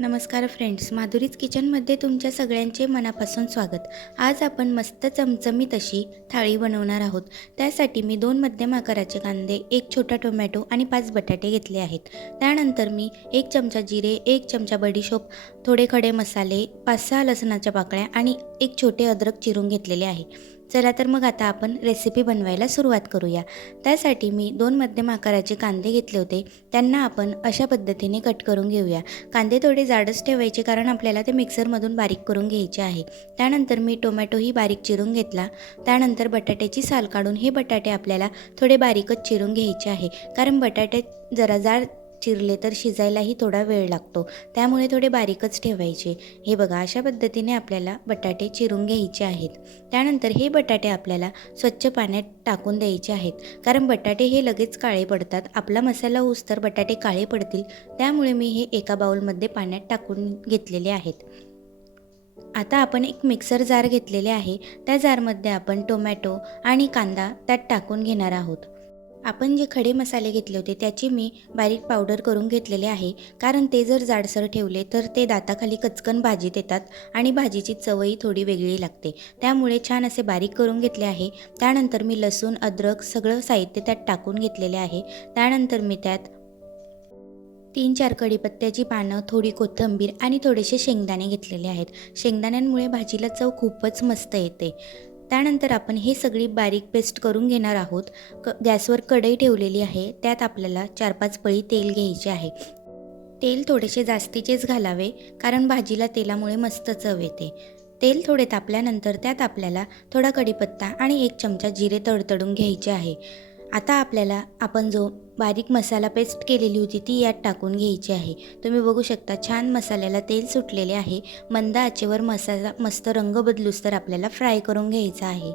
नमस्कार फ्रेंड्स माधुरीज किचनमध्ये तुमच्या सगळ्यांचे मनापासून स्वागत. आज आपण मस्त चमचमीत अशी थाळी बनवणार आहोत. त्यासाठी मी दोन मध्यम आकाराचे कांदे एक छोटा टोमॅटो आणि पाच बटाटे घेतले आहेत. त्यानंतर मी एक चमचा जिरे एक चमचा बडीशोप थोडे खडे मसाले पाच सहा लसणाच्या पाकळ्या आणि एक छोटे अद्रक चिरून घेतलेले आहे. चला तर मग आता आपण रेसिपी बनवायला सुरुवात करूया. त्यासाठी मी दोन मध्यम आकाराचे कांदे घेतले होते. त्यांना आपण अशा पद्धतीने कट करून घेऊया. कांदे थोडे जाडच ठेवायचे कारण आपल्याला ते मिक्सरमधून बारीक करून घ्यायचे आहे. त्यानंतर मी टोमॅटोही बारीक चिरून घेतला. त्यानंतर बटाट्याची साल काढून हे बटाटे आपल्याला थोडे बारीकच चिरून घ्यायचे आहे. कारण बटाटे जरा जाड चिरले तर शिजायलाही थोडा वेळ लागतो. त्यामुळे थोडे बारीकच ठेवायचे. हे बघा अशा पद्धतीने आपल्याला बटाटे चिरून घ्यायचे आहेत. त्यानंतर हे बटाटे आपल्याला स्वच्छ पाण्यात टाकून द्यायचे आहेत. कारण बटाटे हे लगेच काळे पडतात. आपला मसाला होऊस तर बटाटे काळे पडतील. त्यामुळे मी हे एका बाउलमध्ये पाण्यात टाकून घेतलेले आहेत. आता आपण एक मिक्सर जार घेतलेले आहे. त्या जारमध्ये आपण टोमॅटो आणि कांदा त्यात टाकून घेणार आहोत. आपण जे खडे मसाले घेतले होते त्याची मी बारीक पावडर करून घेतलेले आहे. कारण ते जर जाडसर ठेवले तर ते दाताखाली कचकन भाजीत येतात आणि भाजीची चवही थोडी वेगळी लागते. त्यामुळे छान असे बारीक करून घेतले आहे. त्यानंतर मी लसूण अद्रक सगळं साहित्य त्यात टाकून घेतलेले आहे. त्यानंतर मी त्यात तीन चार कढीपत्त्याची पानं थोडी कोथिंबीर आणि थोडेसे शेंगदाणे घेतलेले आहेत. शेंगदाण्यांमुळे भाजीला चव खूपच मस्त येते. त्यानंतर आपण हे सगळी बारीक पेस्ट करून घेणार आहोत. क गॅसवर कढई ठेवलेली आहे. त्यात आपल्याला चार पाच पळी तेल घ्यायचे आहे. तेल थोडेसे जास्तीचेच घालावे कारण भाजीला तेलामुळे मस्त चव येते. तेल थोडे तापल्यानंतर त्यात आपल्याला थोडा कढीपत्ता आणि एक चमचा जिरे तडतडून घ्यायचे आहे. आता आपल्याला आपण जो बारीक मसाला पेस्ट केलेली होती ती यात टाकून घ्यायची आहे. तुम्ही बघू शकता छान मसाल्याला तेल सुटलेले आहे. मंद आचेवर मसाला मस्त रंग बदलूस तर आपल्याला फ्राय करून घ्यायचा आहे.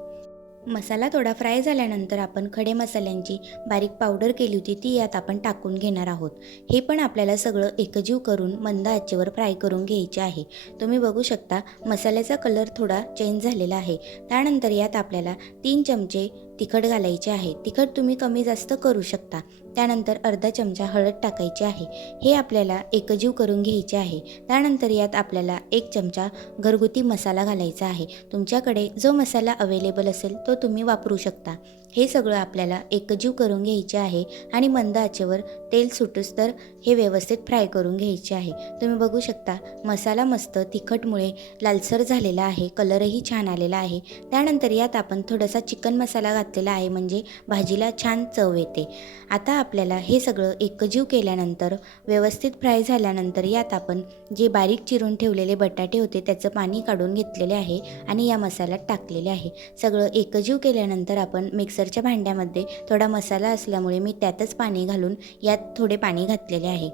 मसाला थोडा फ्राय झाल्यानंतर आपण खडे मसाल्यांची बारीक पावडर केली होती ती यात आपण टाकून घेणार आहोत. हे पण आपल्याला सगळं एकजीव करून मंद आचेवर फ्राय करून घ्यायचे आहे. तुम्ही बघू शकता मसाल्याचा कलर थोडा चेंज झालेला आहे. त्यानंतर यात आपल्याला तीन चमचे तिखट घालायचे आहे. तिखट तुम्ही कमी जास्त करू शकता. त्यानंतर अर्धा चमचा हळद टाकायची आहे. हे आपल्याला एकजीव करून घ्यायचे आहे. त्यानंतर यात आपल्याला एक चमचा घरगुती मसाला घालायचा आहे. तुमच्याकडे जो मसाला अवेलेबल असेल तो तुम्ही वापरू शकता. हे सगळं आपल्याला एकजीव करून घ्यायचे आहे आणि मंद आचेवर तेल सुटूस तर हे व्यवस्थित फ्राय करून घ्यायचे आहे. तुम्ही बघू शकता मसाला मस्त तिखटमुळे लालसर झालेला आहे कलरही छान आलेला आहे. त्यानंतर यात आपण थोडासा चिकन मसाला घातलेला आहे म्हणजे भाजीला छान चव येते. आता आपल्याला हे सगळं एकजीव केल्यानंतर व्यवस्थित फ्राय झाल्यानंतर यात आपण जे बारीक चिरून ठेवलेले बटाटे होते त्याचं पाणी काढून घेतलेले आहे आणि या मसाल्यात टाकलेले आहे. सगळं एकजीव केल्यानंतर आपण मिक्सर मिक्सरच्या भांड्यामध्ये थोडा मसाला असल्यामुळे मी त्यातच पाणी घालून यात थोडे पाणी घातलेले आहे.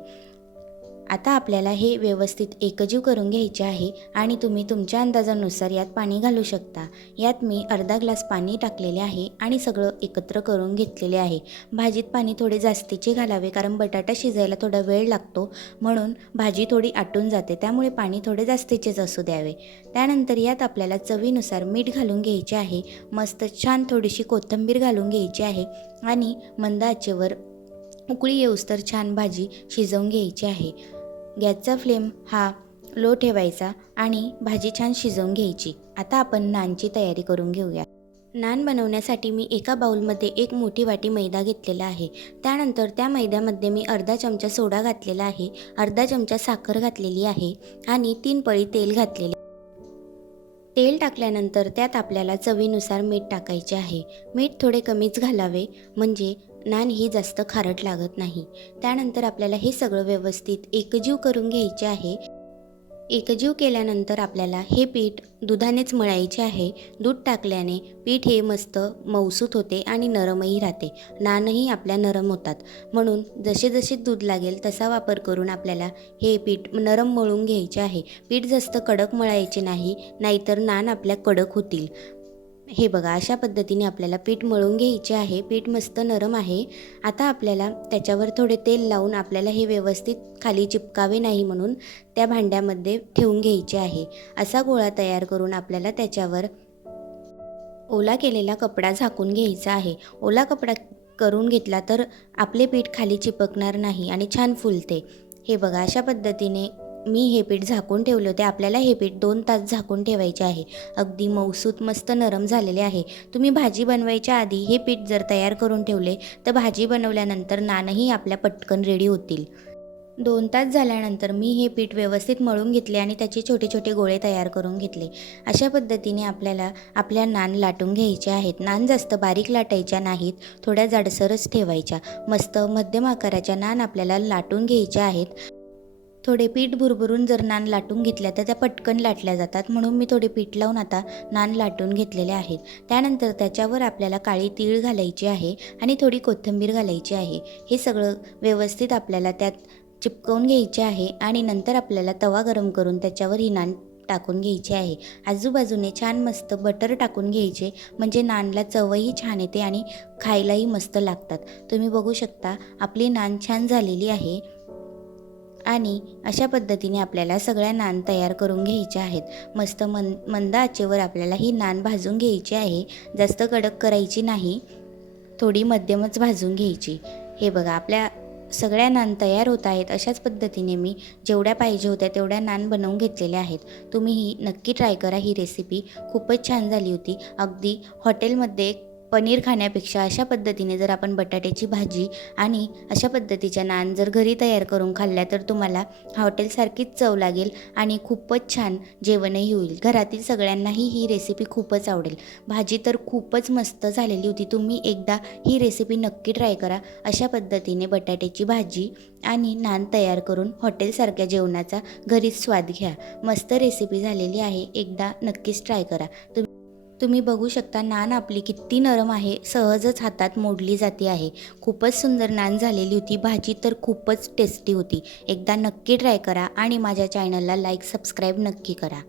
आता आपल्याला हे व्यवस्थित एकजीव करून घ्यायचे आहे आणि तुम्ही तुमच्या अंदाजानुसार यात पाणी घालू शकता. यात मी अर्धा ग्लास पाणी टाकलेले आहे आणि सगळं एकत्र करून घेतलेले आहे. भाजीत पाणी थोडे जास्तीचे घालावे कारण बटाटा शिजायला थोडा वेळ लागतो. म्हणून भाजी थोडी आटून जाते त्यामुळे पाणी थोडे जास्तीचेच असू द्यावे. त्यानंतर यात आपल्याला चवीनुसार मीठ घालून घ्यायचे आहे. मस्त छान थोडीशी कोथिंबीर घालून घ्यायची आहे आणि मंद आचेवर उकळी येऊस्तर छान भाजी शिजवून घ्यायची आहे. गॅसचा फ्लेम हा लो ठेवायचा आणि भाजी छान शिजवून घ्यायची. आता आपण नानची तयारी करून घेऊया. नान बनवण्यासाठी मी एका बाऊलमध्ये एक मोठी वाटी मैदा घेतलेला आहे. त्यानंतर त्या मैद्यामध्ये मी अर्धा चमचा सोडा घातलेला आहे अर्धा चमचा साखर घातलेली आहे आणि तीन पळी तेल घातलेले. तेल टाकल्यानंतर त्यात आपल्याला चवीनुसार मीठ टाकायचे आहे. मीठ थोडे कमीच घालावे म्हणजे नान ही जास्त खारट लागत नाही. त्यानंतर आपल्याला हे सगळं व्यवस्थित एकजीव करून घ्यायचे आहे. एकजीव केल्यानंतर आपल्याला हे पीठ दुधानेच मळायचे आहे. दूध टाकल्याने पीठ हे मस्त मऊसूत होते आणि नरमही राहते. नानही आपल्या नरम होतात. म्हणून जसे जसे दूध लागेल तसा वापर करून आपल्याला हे पीठ नरम मळून घ्यायचे आहे. पीठ जास्त कडक मळायचे नाही नाहीतर नान आपल्या कडक होतील. हे बघा अशा पद्धतीने आपल्याला पीठ मळून घ्यायचे आहे. पीठ मस्त नरम आहे. आता आपल्याला त्याच्यावर थोडे तेल लावून आपल्याला हे व्यवस्थित खाली चिपकावे नाही म्हणून त्या भांड्यामध्ये ठेवून घ्यायचे आहे. असा गोळा तयार करून आपल्याला त्याच्यावर ओला केलेला कपडा झाकून घ्यायचा आहे. ओला कपडा करून घेतला तर आपले पीठ खाली चिपकणार नाही आणि छान फुलते. हे बघा अशा पद्धतीने मी हे पीठ झाकून ठेवलं होते. आपल्याला हे पीठ दोन तास झाकून ठेवायचे आहे. अगदी मऊसूत मस्त नरम झालेले आहे. तुम्ही भाजी बनवायच्या आधी हे पीठ जर तयार करून ठेवले तर भाजी बनवल्यानंतर नानही आपल्या पटकन रेडी होतील. दोन तास झाल्यानंतर मी हे पीठ व्यवस्थित मळून घेतले आणि त्याचे छोटे छोटे गोळे तयार करून घेतले. अशा पद्धतीने आपल्याला आपल्या नान लाटून घ्यायचे आहेत. नान जास्त बारीक लाटायच्या नाहीत थोड्या जाडसरच ठेवायच्या. मस्त मध्यम आकाराच्या नान आपल्याला लाटून घ्यायच्या आहेत. थोडे पीठ भुरभुरून जर नान लाटून घेतल्या तर त्या पटकन लाटल्या जातात. म्हणून मी थोडे पीठ लावून आता नान लाटून घेतलेले आहेत. त्यानंतर त्याच्यावर आपल्याला काळी तीळ घालायची आहे आणि थोडी कोथिंबीर घालायची आहे. हे सगळं व्यवस्थित आपल्याला त्यात चिपकवून घ्यायचे आहे आणि नंतर आपल्याला तवा गरम करून त्याच्यावर ही नान टाकून घ्यायची आहे. आजूबाजूने छान मस्त बटर टाकून घ्यायचे. म्हणजे नानला चवही छान येते आणि खायलाही मस्त लागतात. तुम्ही बघू शकता आपली नान छान झालेली आहे. आणि अशा पद्धतीने आपल्याला सगळ्या नान तयार करून घ्यायच्या आहेत. मस्त मन मंद आचेवर आपल्याला ही नान भाजून घ्यायची आहे. जास्त कडक करायची नाही. थोडी मध्यमच भाजून घ्यायची. हे बघा आपल्या सगळ्या नान तयार होत आहेत. अशाच पद्धतीने मी जेवढ्या पाहिजे होत्या तेवढ्या नान बनवून घेतलेल्या आहेत. तुम्ही ही नक्की ट्राय करा. ही रेसिपी खूपच छान झाली होती. अगदी हॉटेलमध्ये पनीर खाण्यापेक्षा अशा पद्धतीने जर आपण बटाट्याची भाजी आणि अशा पद्धतीच्या नान जर घरी तयार करून खाल्ल्या तर तुम्हाला हॉटेलसारखीच चव लागेल आणि खूपच छान जेवणही होईल. घरातील सगळ्यांनाही ही रेसिपी खूपच आवडेल. भाजी तर खूपच मस्त झालेली होती. तुम्ही एकदा ही रेसिपी नक्की ट्राय करा. अशा पद्धतीने बटाट्याची भाजी आणि नान तयार करून हॉटेलसारख्या जेवणाचा घरीच स्वाद घ्या. मस्त रेसिपी झालेली आहे. एकदा नक्कीच ट्राय करा. तुम्ही तुम्ही बघू शकता नान आपली किती नरम आहे सहजच हातात मोडली जाते आहे. खूपच सुंदर नान झालेली होती भाजी तर खूपच टेस्टी होती. एकदा नक्की ट्राय करा आणि माझ्या चॅनलला लाईक सबस्क्राईब नक्की करा.